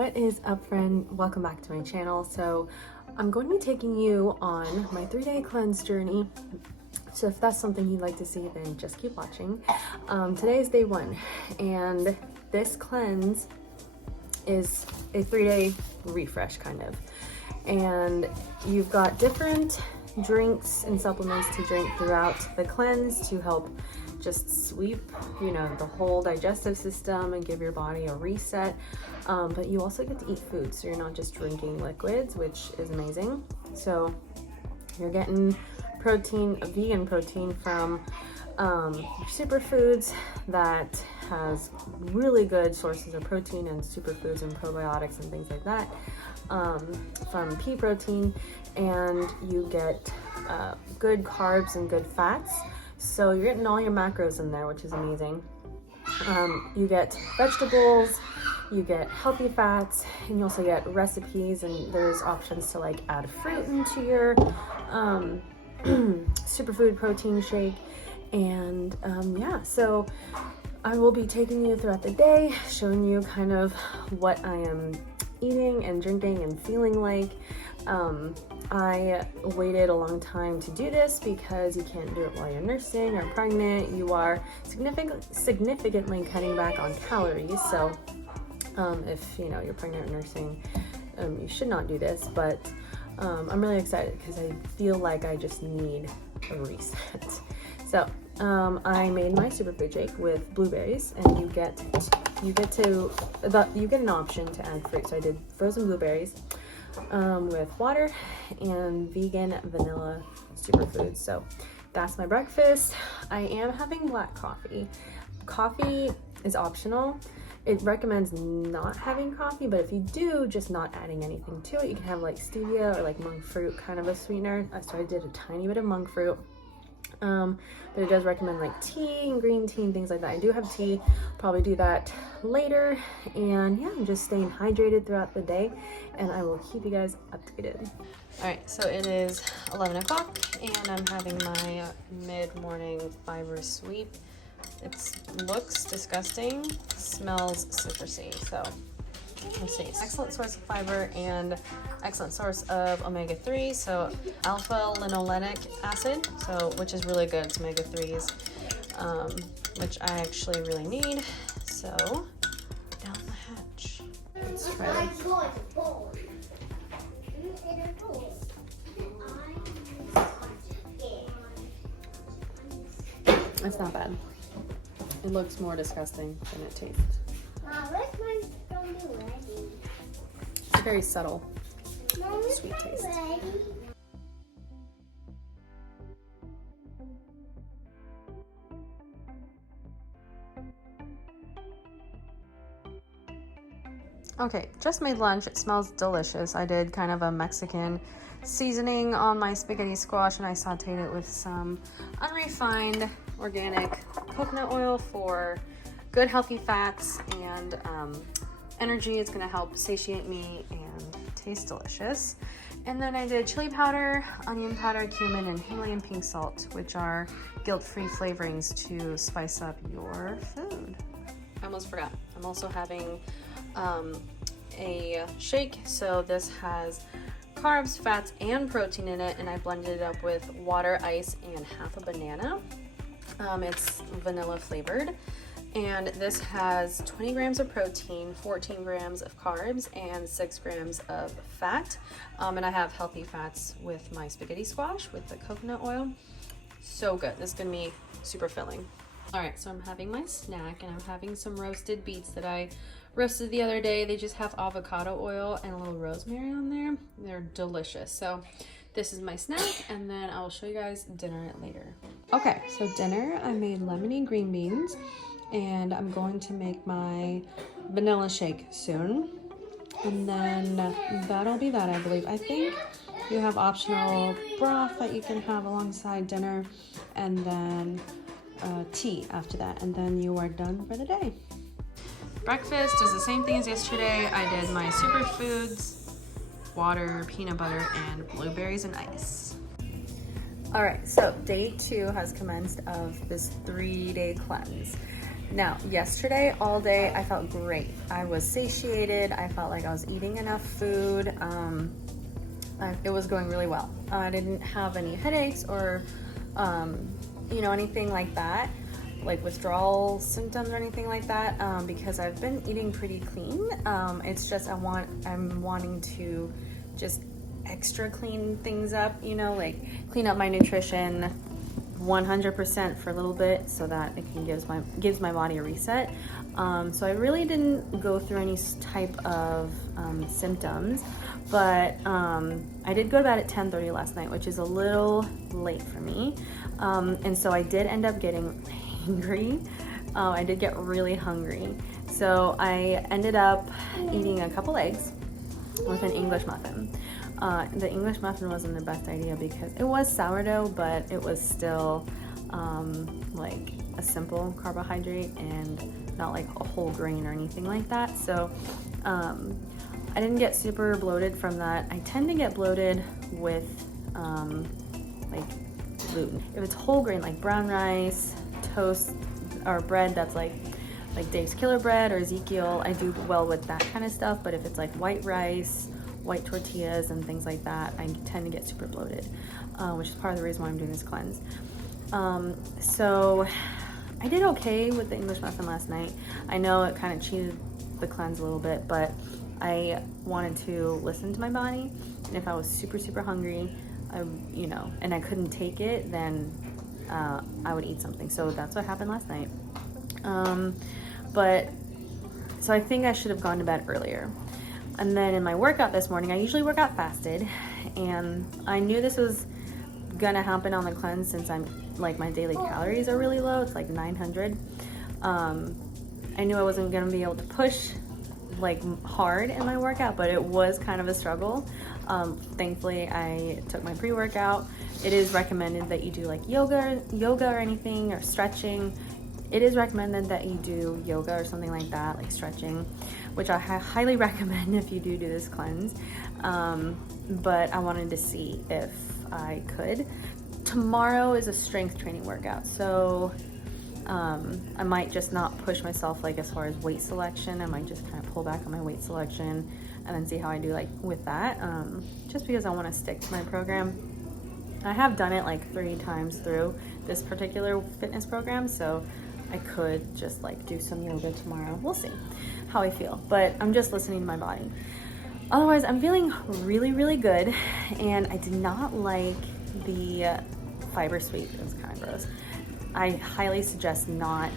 What is up, friend? Welcome back to my channel. So I'm going to be taking you on my 3-day cleanse journey. So if that's something you'd like to see, then just keep watching. Today is day 1, and this cleanse is a 3-day refresh kind of. And you've got different drinks and supplements to drink throughout the cleanse to help just sweep, the whole digestive system and give your body a reset. But you also get to eat food, so you're not just drinking liquids, which is amazing. So you're getting protein, a vegan protein from Superfoods that has really good sources of protein and superfoods and probiotics and things like that, from pea protein, and you get good carbs and good fats. So you're getting all your macros in there, which is amazing. You get vegetables, you get healthy fats, and you also get recipes, and there's options to like add fruit into your Superfood protein shake. And yeah, so I will be taking you throughout the day, showing you kind of what I am eating and drinking and feeling like. I waited a long time to do this because you can't do it while you're nursing or pregnant. You are significantly cutting back on calories. So if you're pregnant or nursing, you should not do this, but I'm really excited because I feel like I just need a reset. So I made my superfood shake with blueberries, and you get an option to add fruit. So I did frozen blueberries with water and vegan vanilla superfoods. So that's my breakfast. I am having black coffee. Coffee is optional. It recommends not having coffee, but if you do, just not adding anything to it. You can have like stevia or like monk fruit, kind of a sweetener. So I did a tiny bit of monk fruit. But it does recommend like tea and green tea and things like that. I do have tea, probably do that later. And yeah, I'm just staying hydrated throughout the day, and I will keep you guys updated. All right, so it is 11 o'clock and I'm having my mid-morning fiber sweep. It looks disgusting, smells citrusy, so let's see. Excellent source of fiber and excellent source of omega-3, so alpha-linolenic acid, which is really good. It's omega-3s, which I actually really need. So down the hatch. Let's try this. It's not bad. It looks more disgusting than it tastes. It's a very subtle, sweet taste. Okay, just made lunch. It smells delicious. I did kind of a Mexican seasoning on my spaghetti squash, and I sauteed it with some unrefined organic coconut oil for good healthy fats and energy. It's gonna help satiate me and taste delicious. And then I did chili powder, onion powder, cumin, and Himalayan pink salt, which are guilt-free flavorings to spice up your food. I almost forgot. I'm also having a shake. So this has carbs, fats, and protein in it, and I blended it up with water, ice, and half a banana. It's vanilla flavored, and this has 20 grams of protein, 14 grams of carbs, and 6 grams of fat. And I have healthy fats with my spaghetti squash with the coconut oil. So good. This is gonna be super filling. All right, so I'm having my snack, and I'm having some roasted beets that I roasted the other day. They just have avocado oil and a little rosemary on there. They're delicious. So this is my snack, and then I'll show you guys dinner later. Okay, so dinner, I made lemony green beans, and I'm going to make my vanilla shake soon. And then that'll be that, I believe. I think you have optional broth that you can have alongside dinner, and then tea after that, and then you are done for the day. Breakfast is the same thing as yesterday. I did my superfoods, water, peanut butter, and blueberries and ice. All right, so day 2 has commenced of this 3-day cleanse. Now, yesterday, all day, I felt great. I was satiated. I felt like I was eating enough food. It was going really well. I didn't have any headaches or, anything like that, like withdrawal symptoms or anything like that, because I've been eating pretty clean. It's just I'm wanting to just extra clean things up, like clean up my nutrition 100% for a little bit so that it can gives my body a reset. So I really didn't go through any type of symptoms, but I did go to bed at 10:30 last night, which is a little late for me, and so I did end up getting hungry. I did get really hungry, so I ended up eating a couple eggs with an English muffin. The English muffin wasn't the best idea because it was sourdough, but it was still like a simple carbohydrate and not like a whole grain or anything like that. So I didn't get super bloated from that. I tend to get bloated with like gluten. If it's whole grain, like brown rice, toast, or bread that's like Dave's Killer Bread or Ezekiel, I do well with that kind of stuff. But if it's like white rice, white tortillas, and things like that, I tend to get super bloated, which is part of the reason why I'm doing this cleanse. So I did okay with the English muffin last night. I know it kind of cheated the cleanse a little bit, but I wanted to listen to my body, and if I was super, super hungry, and I couldn't take it, then I would eat something. So that's what happened last night. So I think I should have gone to bed earlier. And then in my workout this morning, I usually work out fasted, and I knew this was gonna happen on the cleanse since my daily calories are really low. It's like 900. I knew I wasn't gonna be able to push like hard in my workout, but it was kind of a struggle. Thankfully, I took my pre-workout. It is recommended that you do like yoga or anything, or stretching. It is recommended that you do yoga or something like that, like stretching, which I highly recommend if you do this cleanse. But I wanted to see if I could. Tomorrow is a strength training workout, so I might just not push myself like as far as weight selection. I might just kind of pull back on my weight selection and then see how I do like with that, just because I want to stick to my program. I have done it like 3 times through this particular fitness program, so I could just like do some yoga tomorrow. We'll see how I feel, but I'm just listening to my body. Otherwise, I'm feeling really, really good, and I did not like the fiber sweet. It was kind of gross. I highly suggest not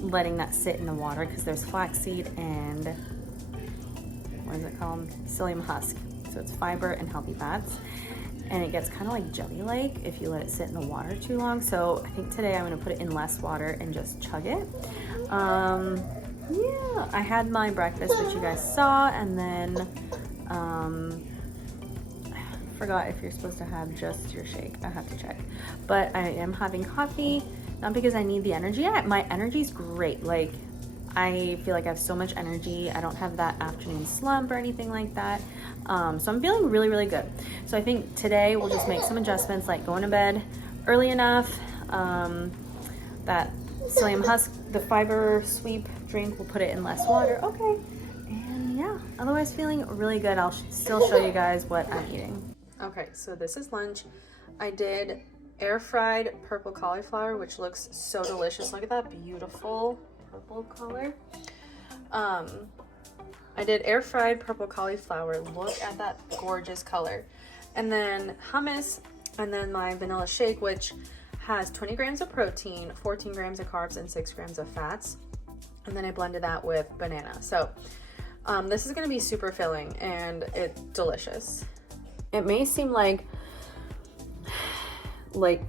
letting that sit in the water because there's flaxseed and what is it called? Psyllium husk. So it's fiber and healthy fats, and it gets kind of like jelly-like if you let it sit in the water too long. So I think today I'm going to put it in less water and just chug it. Yeah, I had my breakfast, which you guys saw, and then I forgot if you're supposed to have just your shake. I have to check. But I am having coffee, not because I need the energy. My energy's great. Like, I feel like I have so much energy. I don't have that afternoon slump or anything like that. So I'm feeling really, really good. So I think today we'll just make some adjustments, like going to bed early enough. That psyllium husk, the fiber sweep drink, we'll put it in less water. Okay. And yeah, otherwise feeling really good. I'll still show you guys what I'm eating. Okay, so this is lunch. I did air fried purple cauliflower, which looks so delicious. Look at that beautiful purple color. I did air fried purple cauliflower. Look at that gorgeous color. And then hummus, and then my vanilla shake, which has 20 grams of protein, 14 grams of carbs, and 6 grams of fats. And then I blended that with banana. So this is gonna be super filling, and it's delicious. It may seem like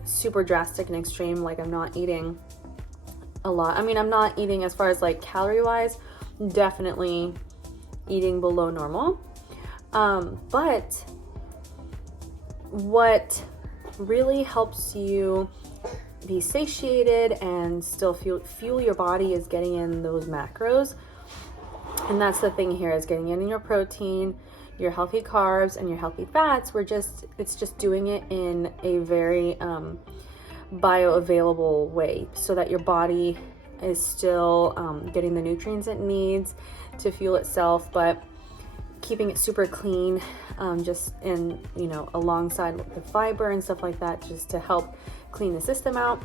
super drastic and extreme, like I'm not eating a lot. I mean, I'm not eating as far as like calorie wise, definitely eating below normal. But what really helps you be satiated and still fuel your body is getting in those macros. And that's the thing here, is getting in your protein, your healthy carbs, and your healthy fats. It's just doing it in a very bioavailable way, so that your body is still getting the nutrients it needs to fuel itself, but keeping it super clean, just in, you know, alongside the fiber and stuff like that, just to help clean the system out.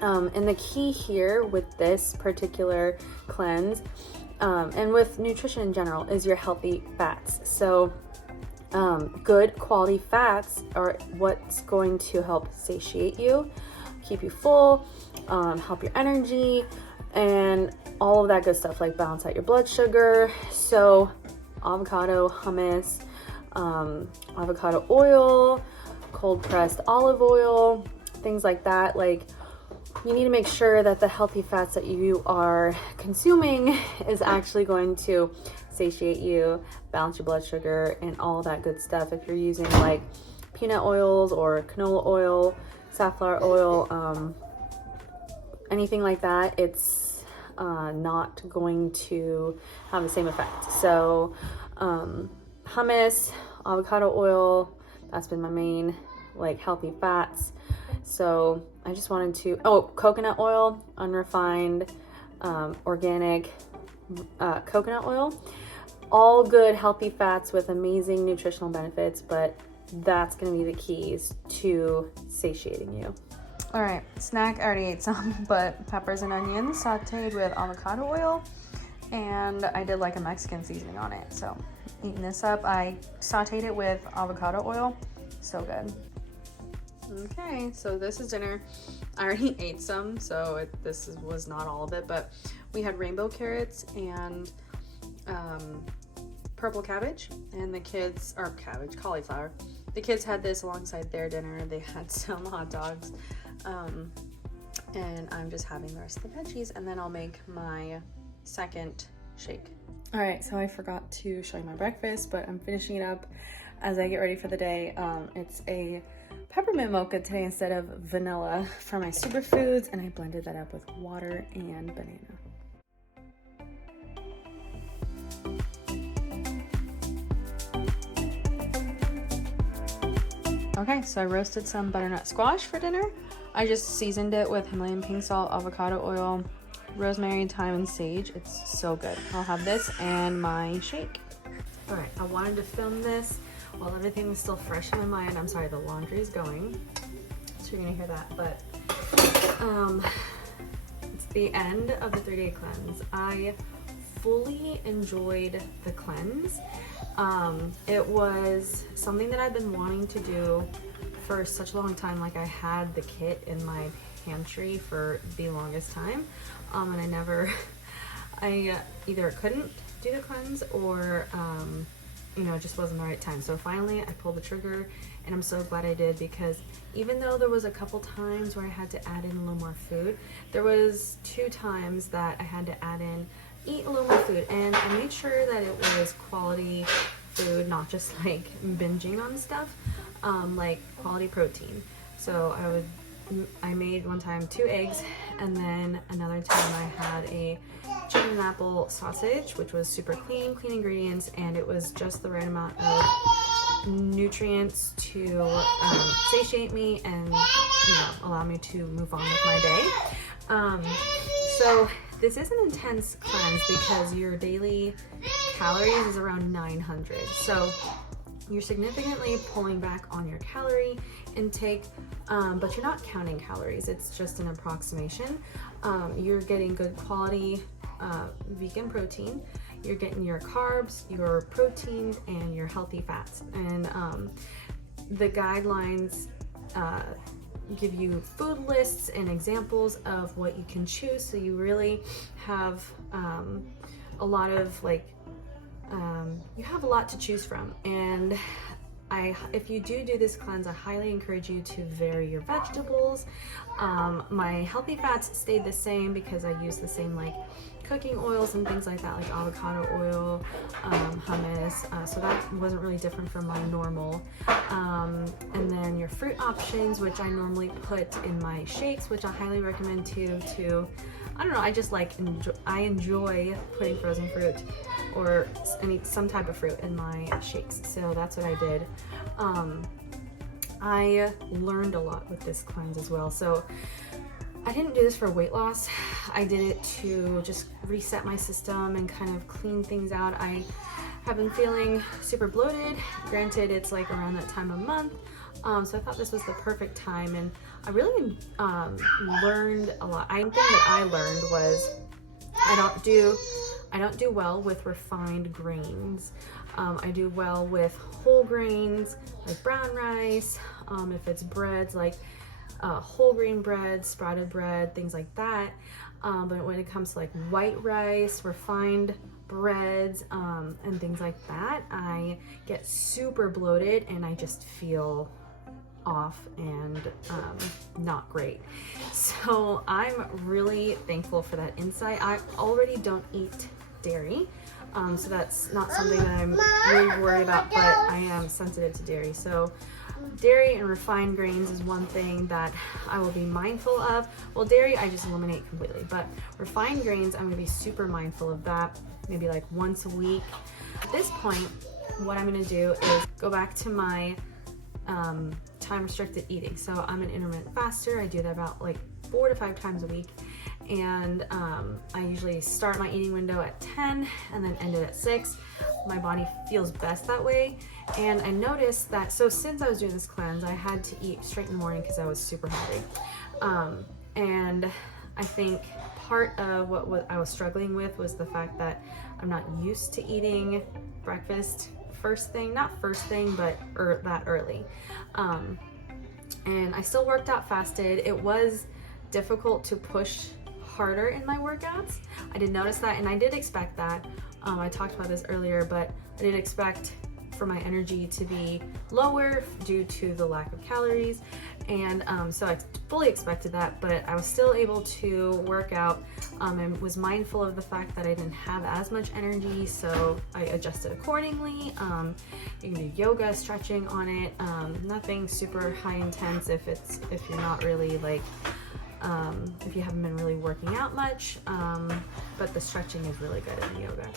And the key here with this particular cleanse, and with nutrition in general, is your healthy fats. So good quality fats are what's going to help satiate you, keep you full, help your energy, and all of that good stuff, like balance out your blood sugar. So avocado, hummus, avocado oil, cold pressed olive oil, things like that. Like, you need to make sure that the healthy fats that you are consuming is actually going to satiate you, balance your blood sugar, and all that good stuff. If you're using like peanut oils or canola oil, safflower oil, anything like that, it's not going to have the same effect. So hummus, avocado oil, that's been my main like healthy fats. So I just wanted to, coconut oil, unrefined, organic coconut oil, all good healthy fats with amazing nutritional benefits, but that's going to be the keys to satiating you. All right, snack, I already ate some, but peppers and onions sauteed with avocado oil, and I did like a Mexican seasoning on it. So eating this up, I sauteed it with avocado oil, so good. Okay, so this is dinner. I already ate some, so this was not all of it, but we had rainbow carrots and purple cabbage, and the kids, or cauliflower. The kids had this alongside their dinner. They had some hot dogs, and I'm just having the rest of the veggies, and then I'll make my second shake. All right, so I forgot to show you my breakfast, but I'm finishing it up as I get ready for the day. It's a peppermint mocha today instead of vanilla for my superfoods, and I blended that up with water and banana. Okay, so I roasted some butternut squash for dinner. I just seasoned it with Himalayan pink salt, avocado oil, rosemary, thyme, and sage. It's so good. I'll have this and my shake. All right, I wanted to film this while everything was still fresh in my mind. I'm sorry, the laundry is going, so you're gonna hear that, but it's the end of the 3-day cleanse. I fully enjoyed the cleanse. It was something that I've been wanting to do for such a long time. Like, I had the kit in my pantry for the longest time, and I either couldn't do the cleanse or it just wasn't the right time. So finally I pulled the trigger, and I'm so glad I did, because even though there was a couple times where I had to add in a little more food, there was 2 times that I had to eat a little more food, and I made sure that it was quality food, not just like binging on stuff, like quality protein. So I made one time 2 eggs, and then another time I had a chicken and apple sausage, which was super clean ingredients, and it was just the right amount of nutrients to satiate me and allow me to move on with my day. So this is an intense cleanse because your daily calories is around 900. So you're significantly pulling back on your calorie intake, but you're not counting calories. It's just an approximation. You're getting good quality vegan protein. You're getting your carbs, your protein, and your healthy fats. And the guidelines give you food lists and examples of what you can choose, so you really have a lot of you have a lot to choose from. And if you do this cleanse, I highly encourage you to vary your vegetables. My healthy fats stayed the same because I use the same cooking oils and things like that, like avocado oil, hummus, so that wasn't really different from my normal. And then your fruit options, which I normally put in my shakes, which I highly recommend to I don't know, I just I enjoy putting frozen fruit or some type of fruit in my shakes, so that's what I did. I learned a lot with this cleanse as well. So I didn't do this for weight loss. I did it to just reset my system and kind of clean things out. I have been feeling super bloated. Granted, it's like around that time of month. So I thought this was the perfect time, and I really learned a lot. One thing that I learned was I don't do well with refined grains. I do well with whole grains like brown rice. If it's breads, like whole grain bread, sprouted bread, things like that. But when it comes to like white rice, refined breads, and things like that, I get super bloated and I just feel off and not great. So I'm really thankful for that insight. I already don't eat dairy, so that's not something that I'm really worried about, but I am sensitive to dairy. So dairy and refined grains is one thing that I will be mindful of. Well, dairy I just eliminate completely, but refined grains I'm gonna be super mindful of that, maybe like once a week. At this point, what I'm gonna do is go back to my time restricted eating. So I'm an intermittent faster. I do that about like 4 to 5 times a week. And I usually start my eating window at 10 and then end it at 6. My body feels best that way. And I noticed that, so since I was doing this cleanse, I had to eat straight in the morning because I was super hungry. And I think part of what I was struggling with was the fact that I'm not used to eating breakfast first thing, not first thing, but that early. And I still worked out fasted. It was difficult to push harder in my workouts. I did notice that, and I did expect that. I talked about this earlier, but I did expect for my energy to be lower due to the lack of calories. And so I fully expected that, but I was still able to work out and was mindful of the fact that I didn't have as much energy, so I adjusted accordingly. You can do yoga, stretching on it, nothing super high intense if you're not really like, if you haven't been really working out much, but the stretching is really good in the yoga.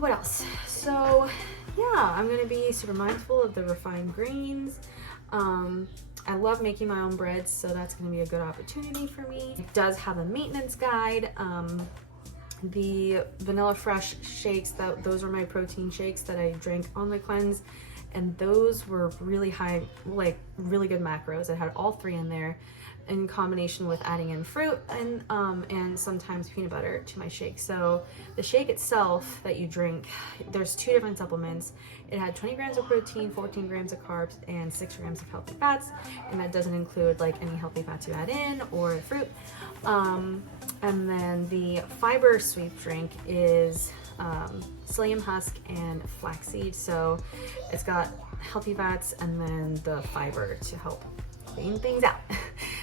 What else? So yeah, I'm gonna be super mindful of the refined grains. I love making my own breads, so that's going to be a good opportunity for me. It does have a maintenance guide. The Vanilla Fresh shakes, those are my protein shakes that I drank on the cleanse, and those were really high, like really good macros. It had all 3 in there, in combination with adding in fruit and sometimes peanut butter to my shake. So the shake itself that you drink, there's 2 different supplements. It had 20 grams of protein, 14 grams of carbs, and 6 grams of healthy fats, and that doesn't include like any healthy fats you add in or fruit. And then the fiber sweet drink is psyllium husk and flaxseed, so it's got healthy fats and then the fiber to help clean things out.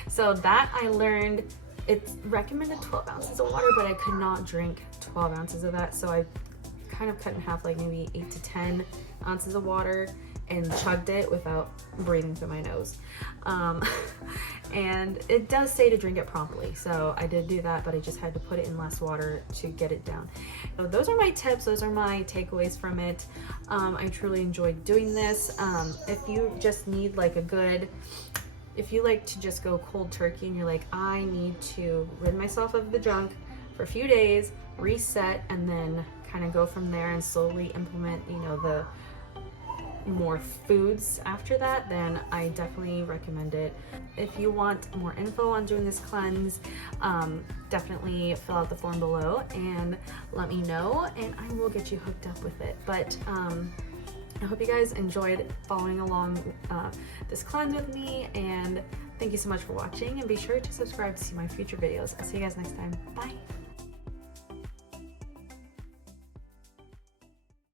So that I learned, it's recommended 12 ounces of water, but I could not drink 12 ounces of that, so I kind of cut in half, like maybe 8 to 10 ounces of water, and chugged it without breathing through my nose. And it does say to drink it promptly, so I did do that, but I just had to put it in less water to get it down. So those are my tips, those are my takeaways from it. I truly enjoyed doing this. If you just need like if you like to just go cold turkey and you're like, I need to rid myself of the junk for a few days, reset, and then kind of go from there and slowly implement, you know, the more foods after that, then I definitely recommend it. If you want more info on doing this cleanse, definitely fill out the form below and let me know, and I will get you hooked up with it. But I hope you guys enjoyed following along this cleanse with me, and thank you so much for watching, and be sure to subscribe to see my future videos. I'll see you guys next time. Bye.